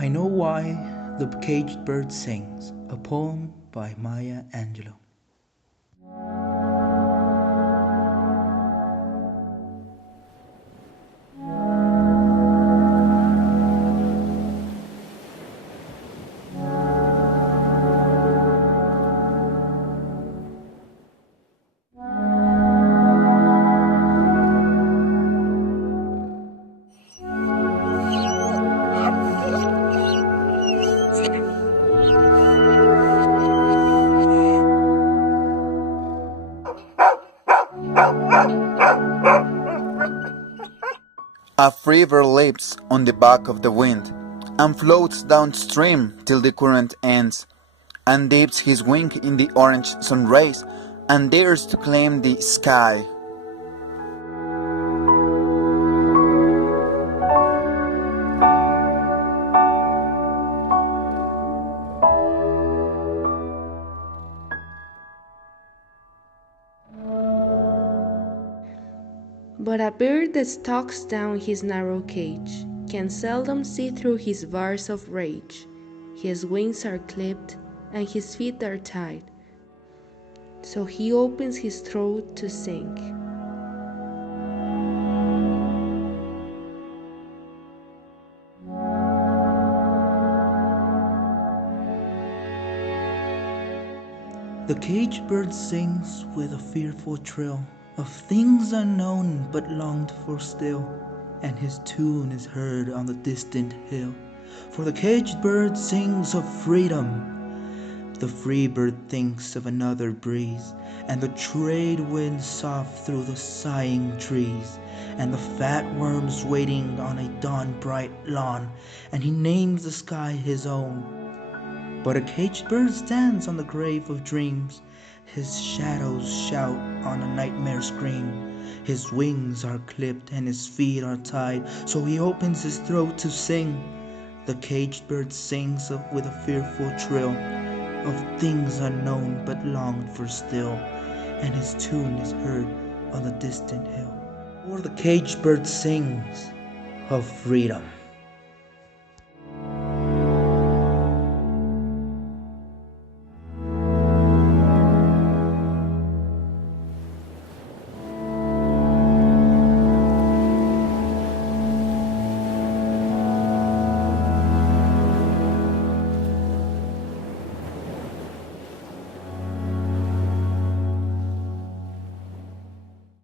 I Know Why the Caged Bird Sings, a poem by Maya Angelou. A river leaps on the back of the wind and floats downstream till the current ends, and dips his wing in the orange sun rays and dares to claim the sky. But a bird that stalks down his narrow cage can seldom see through his bars of rage. His wings are clipped and his feet are tied, so he opens his throat to sing. The caged bird sings with a fearful trill of things unknown but longed for still, and his tune is heard on the distant hill. For the caged bird sings of freedom. The free bird thinks of another breeze, and the trade winds soft through the sighing trees, and the fat worms waiting on a dawn-bright lawn, and he names the sky his own. But a caged bird stands on the grave of dreams. His shadows shout on a nightmare scream. His wings are clipped and his feet are tied, so he opens his throat to sing. The caged bird sings with a fearful trill of things unknown but longed for still, and his tune is heard on the distant hill. Or the caged bird sings of freedom.